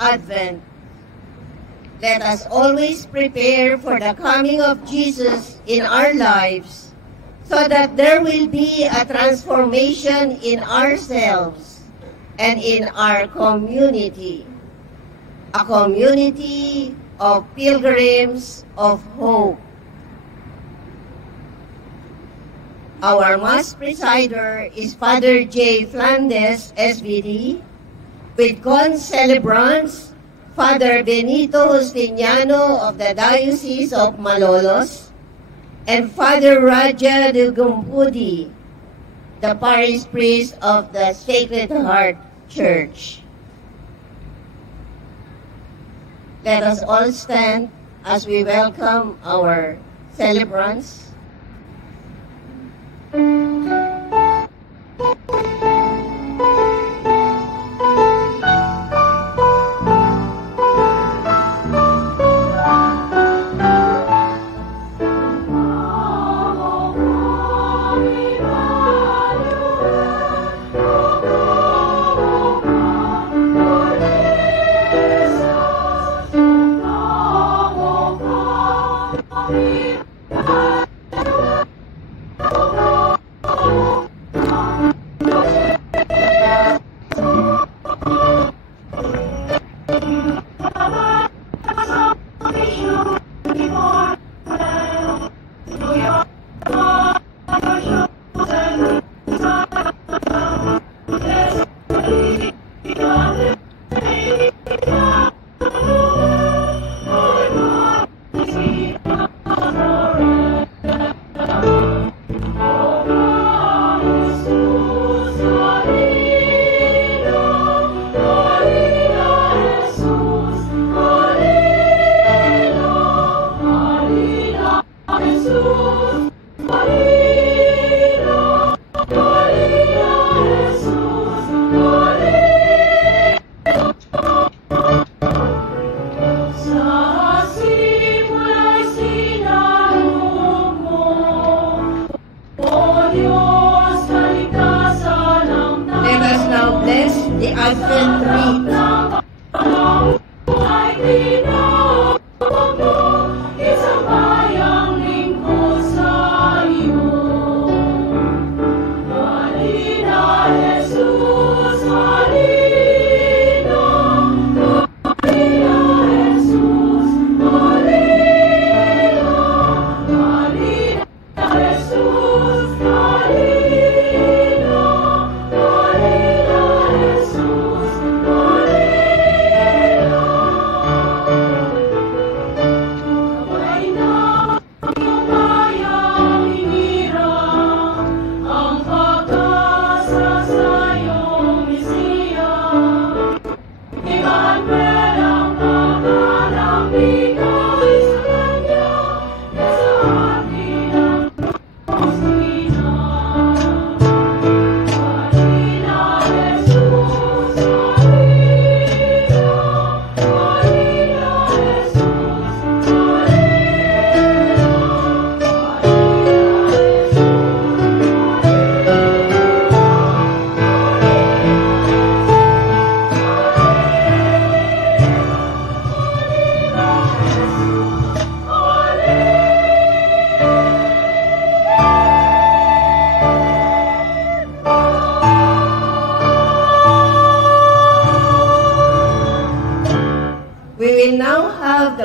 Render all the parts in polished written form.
Advent. Let us always prepare for the coming of Jesus in our lives so that there will be a transformation in ourselves and in our community, a community of pilgrims of hope. Our Mass presider is Father J. Flandes, SVD, with concelebrants, Father Benito Justiniano of the Diocese of Malolos, and Father Raja de Gumpudi, the parish priest of the Sacred Heart Church. Let us all stand as we welcome our celebrants.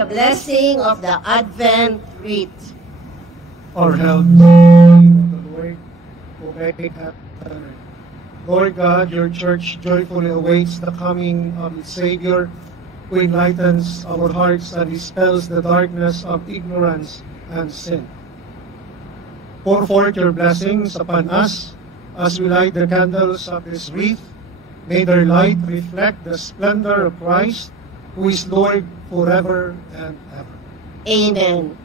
Blessing of the Advent Rite. Our help is in the name of the Lord, who made heaven and earth. Lord God, your church joyfully awaits the coming of its Savior, who enlightens our hearts and dispels the darkness of ignorance and sin. Pour forth your blessings upon us as we light the candles of this wreath. May their light reflect the splendor of Christ, who is Lord forever and ever. Amen.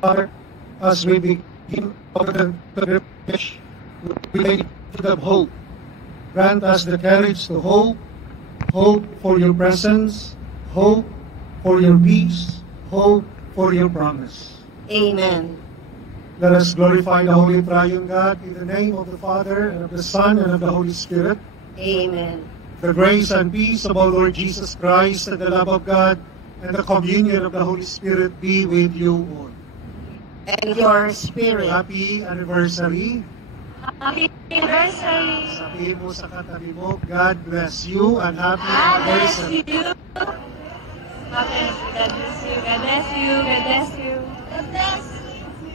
Father, as we begin we may of hope. Grant us the courage to hope, hope for your presence, hope for your peace, hope for your promise. Amen. Let us glorify the Holy Triune God in the name of the Father, and of the Son, and of the Holy Spirit. Amen. The grace and peace of our Lord Jesus Christ, and the love of God, and the communion of the Holy Spirit be with you all. And your spirit. Happy anniversary. Happy anniversary. Sabihin mo sa katabi mo, God bless you and happy God bless anniversary. you. God bless you. God bless you. God bless you. God bless.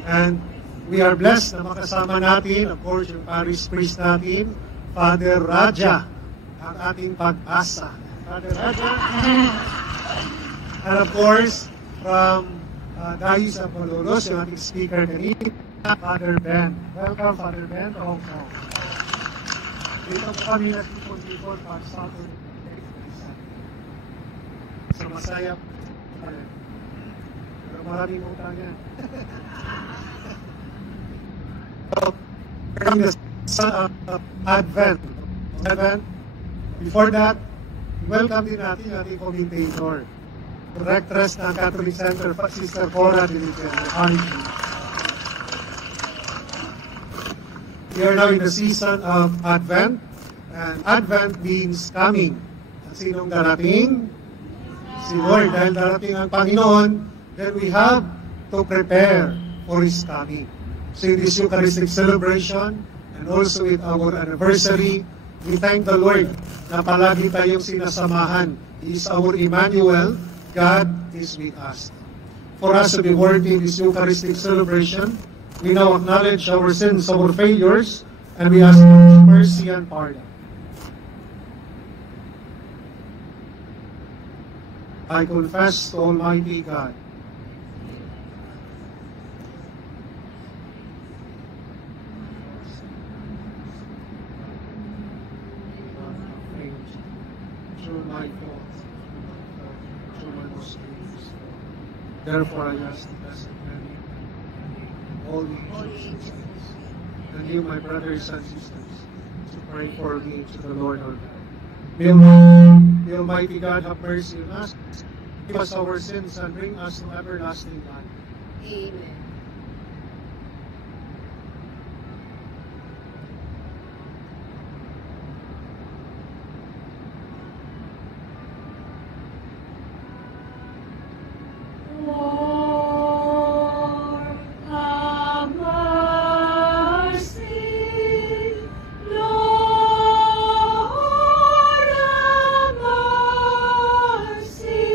And we are blessed na makasama natin, of course, yung parish priest natin, Father Raja, ang ating pag-asa. Father Raja. And of course, from Diocese of Malolos, yung ating speaker kanina, Father Ben. Welcome, Father Ben, to Hong Kong. Dito po kami nagtipon-tipon pag Saturday. So masaya po. Pero maraming utangan. During the Advent. Before that, welcome din natin yung ating commentator, Directress ng Catholic Center, Sister Cora Diligen. We are now in the season of Advent, and Advent means coming. Sinong darating? Si Lord. Dahil darating ang Panginoon, then we have to prepare for His coming. So in this Eucharistic celebration, and also with our anniversary, we thank the Lord na palagi tayong sinasamahan. He is our Emmanuel. God is with us. For us to be worthy in this Eucharistic celebration, we now acknowledge our sins, our failures, and we ask for mercy and pardon. I confess to Almighty God through my fault, through my mistakes. Therefore, I ask the Blessed Mary, all the angels and saints, and you, my brothers and sisters, to pray for me to the Lord our God. May the Almighty God have mercy on us, forgive us our sins, and bring us to everlasting life. Amen. Lord, have mercy. Lord, have mercy.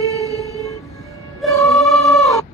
Lord,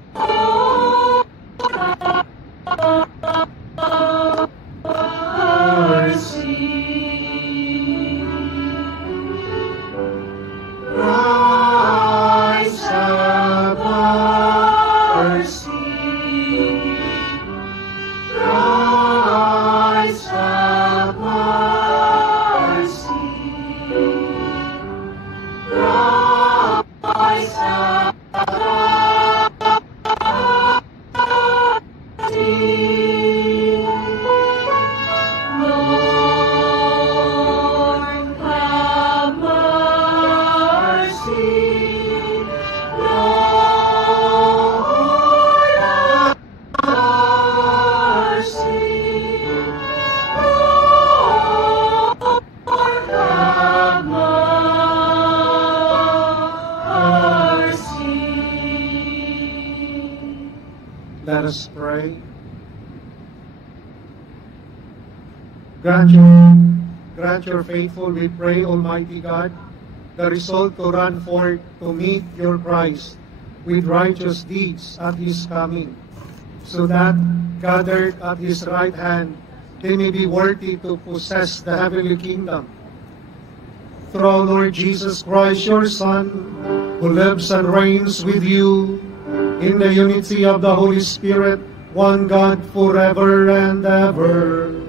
Let us pray. Grant your faithful, we pray, Almighty God, the resolve to run forth to meet your Christ with righteous deeds at His coming, so that, gathered at His right hand, they may be worthy to possess the heavenly kingdom. Through our Lord Jesus Christ, your Son, who lives and reigns with you in the unity of the Holy Spirit, one God, forever and ever.